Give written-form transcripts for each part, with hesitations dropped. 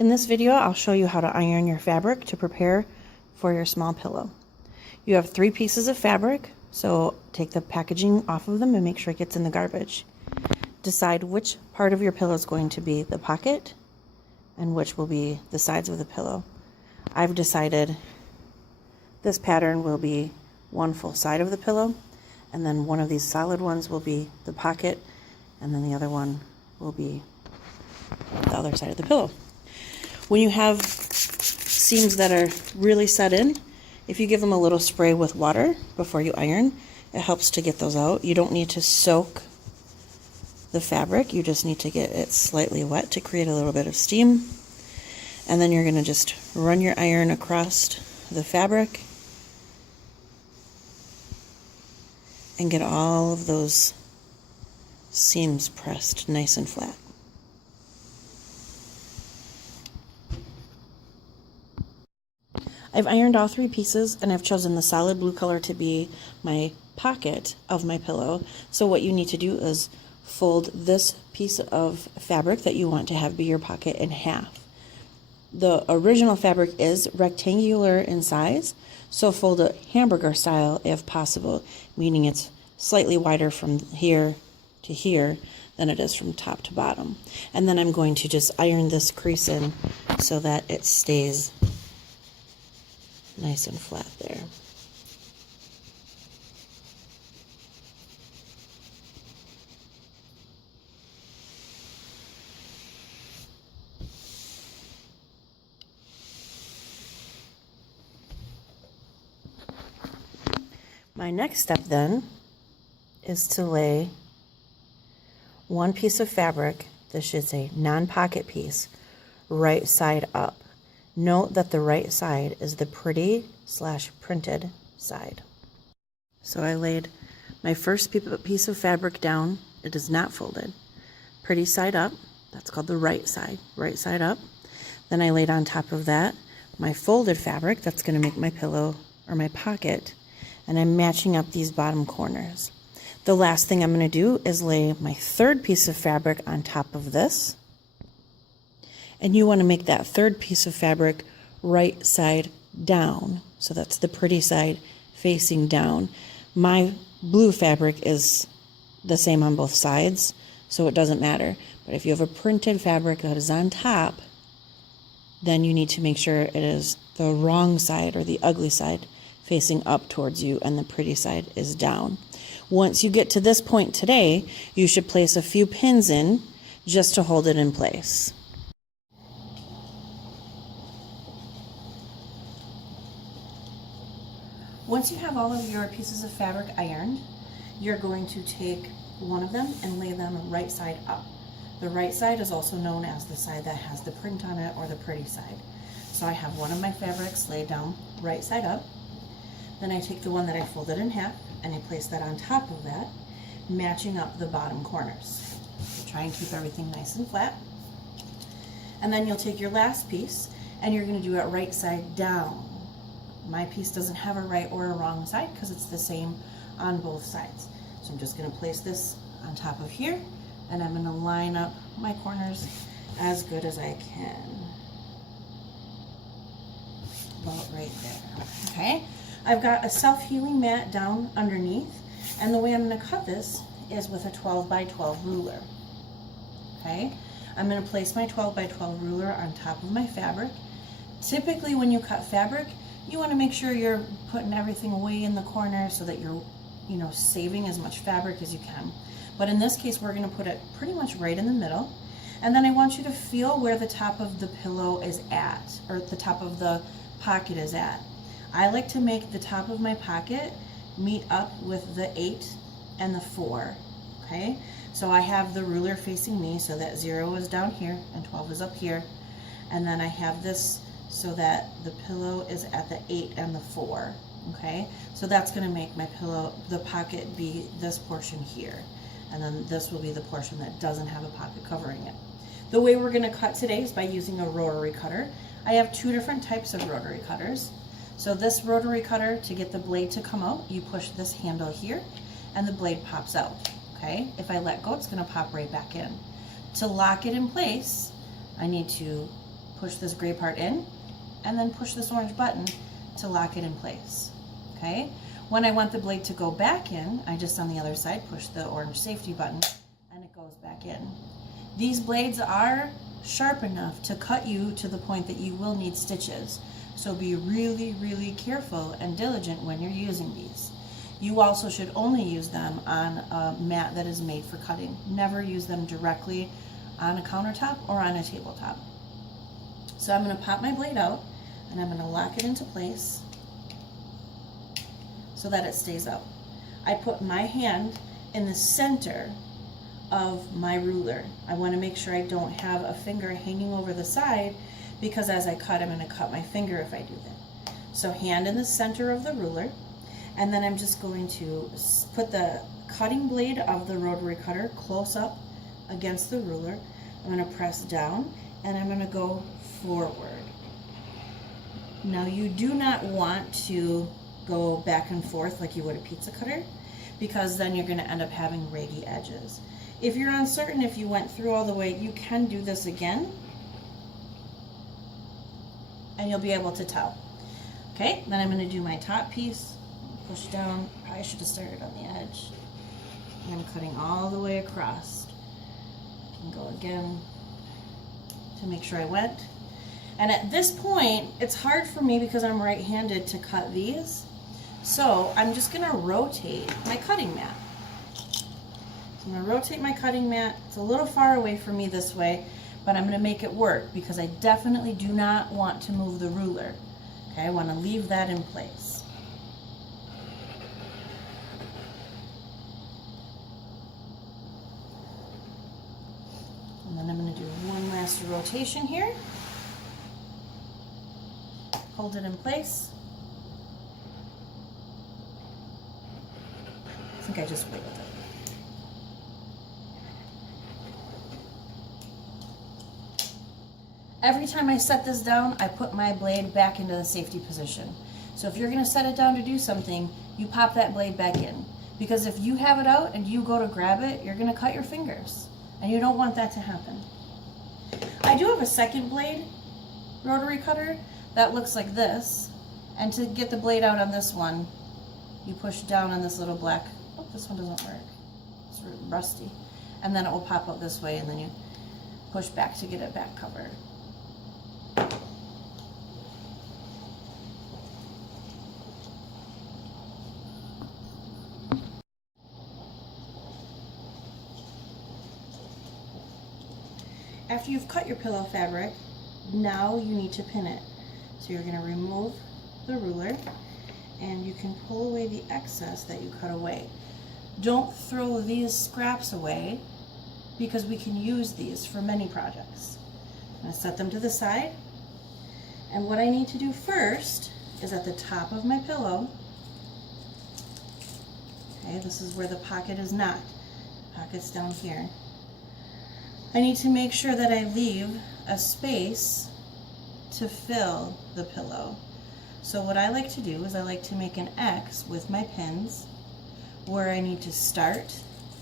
In this video, I'll show you how to iron your fabric to prepare for your small pillow. You have 3 pieces of fabric, so take the packaging off of them and make sure it gets in the garbage. Decide which part of your pillow is going to be the pocket and which will be the sides of the pillow. I've decided this pattern will be one full side of the pillow, and then one of these solid ones will be the pocket, and then the other one will be the other side of the pillow. When you have seams that are really set in, if you give them a little spray with water before you iron, it helps to get those out. You don't need to soak the fabric, you just need to get it slightly wet to create a little bit of steam. And then you're going to just run your iron across the fabric and get all of those seams pressed nice and flat. I've ironed all 3 pieces, and I've chosen the solid blue color to be my pocket of my pillow. So what you need to do is fold this piece of fabric that you want to have be your pocket in half. The original fabric is rectangular in size, so fold it hamburger style if possible, meaning it's slightly wider from here to here than it is from top to bottom. And then I'm going to just iron this crease in so that it stays nice and flat there. My next step then is to lay one piece of fabric, this is a non-pocket piece, right side up. Note that the right side is the pretty/printed side. So I laid my first piece of fabric down. It is not folded. Pretty side up, that's called the right side up. Then I laid on top of that my folded fabric, that's going to make my pillow or my pocket, and I'm matching up these bottom corners. The last thing I'm going to do is lay my third piece of fabric on top of this. And you want to make that third piece of fabric right side down. So that's the pretty side facing down. My blue fabric is the same on both sides, so it doesn't matter. But if you have a printed fabric that is on top, then you need to make sure it is the wrong side or the ugly side facing up towards you, and the pretty side is down. Once you get to this point today, you should place a few pins in just to hold it in place. Once you have all of your pieces of fabric ironed, you're going to take one of them and lay them right side up. The right side is also known as the side that has the print on it, or the pretty side. So I have one of my fabrics laid down right side up. Then I take the one that I folded in half and I place that on top of that, matching up the bottom corners. So try and keep everything nice and flat. And then you'll take your last piece and you're going to do it right side down. My piece doesn't have a right or a wrong side because it's the same on both sides. So I'm just going to place this on top of here, and I'm going to line up my corners as good as I can. About right there. Okay. I've got a self-healing mat down underneath, and the way I'm going to cut this is with a 12 by 12 ruler. Okay. I'm going to place my 12 by 12 ruler on top of my fabric. Typically when you cut fabric, you want to make sure you're putting everything away in the corner so that you're, saving as much fabric as you can. But in this case, we're going to put it pretty much right in the middle. And then I want you to feel where the top of the pillow is at, or the top of the pocket is at. I like to make the top of my pocket meet up with the 8 and the 4. Okay? So I have the ruler facing me so that 0 is down here and 12 is up here. And then I have this so that the pillow is at the 8 and the 4, okay? So that's gonna make my pillow, the pocket, be this portion here. And then this will be the portion that doesn't have a pocket covering it. The way we're gonna cut today is by using a rotary cutter. I have 2 different types of rotary cutters. So this rotary cutter, to get the blade to come out, you push this handle here and the blade pops out, okay? If I let go, it's gonna pop right back in. To lock it in place, I need to push this gray part in, and then push this orange button to lock it in place, okay? When I want the blade to go back in, I just on the other side push the orange safety button and it goes back in. These blades are sharp enough to cut you to the point that you will need stitches. So be really, really careful and diligent when you're using these. You also should only use them on a mat that is made for cutting. Never use them directly on a countertop or on a tabletop. So I'm going to pop my blade out and I'm going to lock it into place so that it stays up. I put my hand in the center of my ruler. I want to make sure I don't have a finger hanging over the side, because as I cut, I'm going to cut my finger if I do that. So hand in the center of the ruler, and then I'm just going to put the cutting blade of the rotary cutter close up against the ruler. I'm going to press down and I'm going to go forward. Now you do not want to go back and forth like you would a pizza cutter, because then you're going to end up having raggy edges. If you're uncertain if you went through all the way, you can do this again and you'll be able to tell. Okay, then I'm going to do my top piece, push down. Probably should have started on the edge. And I'm cutting all the way across. I can go again to make sure I went. And at this point, it's hard for me because I'm right-handed to cut these. So I'm just going to rotate my cutting mat. So I'm going to rotate my cutting mat. It's a little far away from me this way, but I'm going to make it work because I definitely do not want to move the ruler. Okay, I want to leave that in place. And then I'm going to do one last rotation here. Hold it in place. I think I just wiggled it. Every time I set this down, I put my blade back into the safety position. So if you're going to set it down to do something, you pop that blade back in. Because if you have it out and you go to grab it, you're going to cut your fingers. And you don't want that to happen. I do have a second blade rotary cutter that looks like this. And to get the blade out on this one, you push down on this little black, oh, this one doesn't work. It's rusty. And then it will pop up this way, and then you push back to get it back covered. After you've cut your pillow fabric, now you need to pin it. So you're going to remove the ruler and you can pull away the excess that you cut away. Don't throw these scraps away because we can use these for many projects. I'm going to set them to the side, and what I need to do first is at the top of my pillow, okay, this is where the pocket is not. Pocket's down here. I need to make sure that I leave a space to fill the pillow. So what I like to do is I like to make an X with my pins where I need to start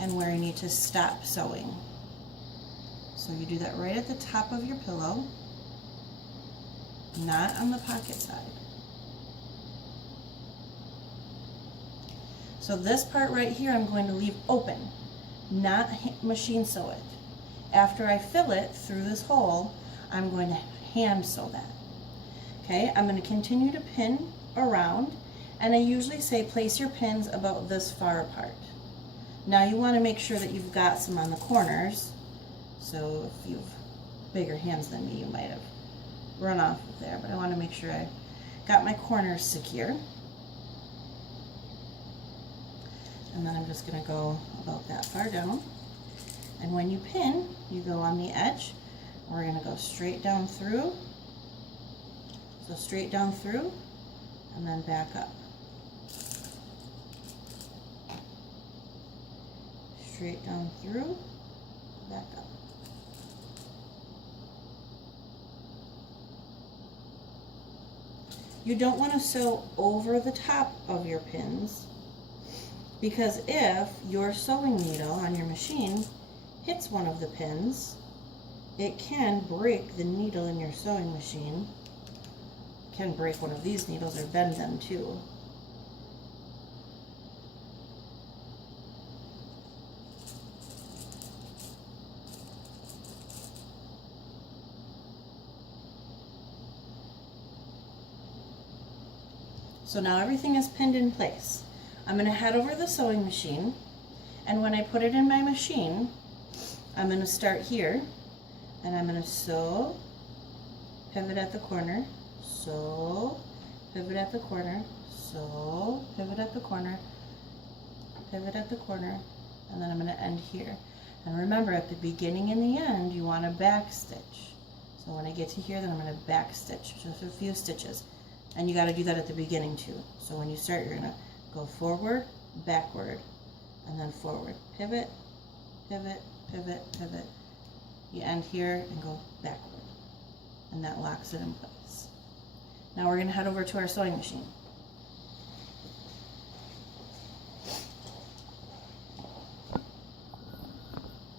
and where I need to stop sewing. So you do that right at the top of your pillow, not on the pocket side. So this part right here I'm going to leave open, not machine sew it. After I fill it through this hole, I'm going to hand sew that. Okay, I'm going to continue to pin around, and I usually say place your pins about this far apart. Now you want to make sure that you've got some on the corners, so if you've bigger hands than me, you might have run off of there, but I want to make sure I got my corners secure. And then I'm just going to go about that far down. And when you pin, you go on the edge. We're going to go straight down through. So straight down through, and then back up. Straight down through, back up. You don't want to sew over the top of your pins, because if your sewing needle on your machine hits one of the pins, it can break the needle in your sewing machine. It can break one of these needles or bend them too. So now everything is pinned in place. I'm going to head over to the sewing machine, and when I put it in my machine, I'm going to start here, and I'm going to sew, pivot at the corner, sew, pivot at the corner, sew, pivot at the corner, pivot at the corner, and then I'm going to end here. And remember, at the beginning and the end, you want to back stitch. So when I get to here, then I'm going to back stitch, just a few stitches. And you got to do that at the beginning too. So when you start, you're going to go forward, backward, and then forward. Pivot, pivot, pivot, pivot. You end here and go backward. And that locks it in place. Now we're going to head over to our sewing machine.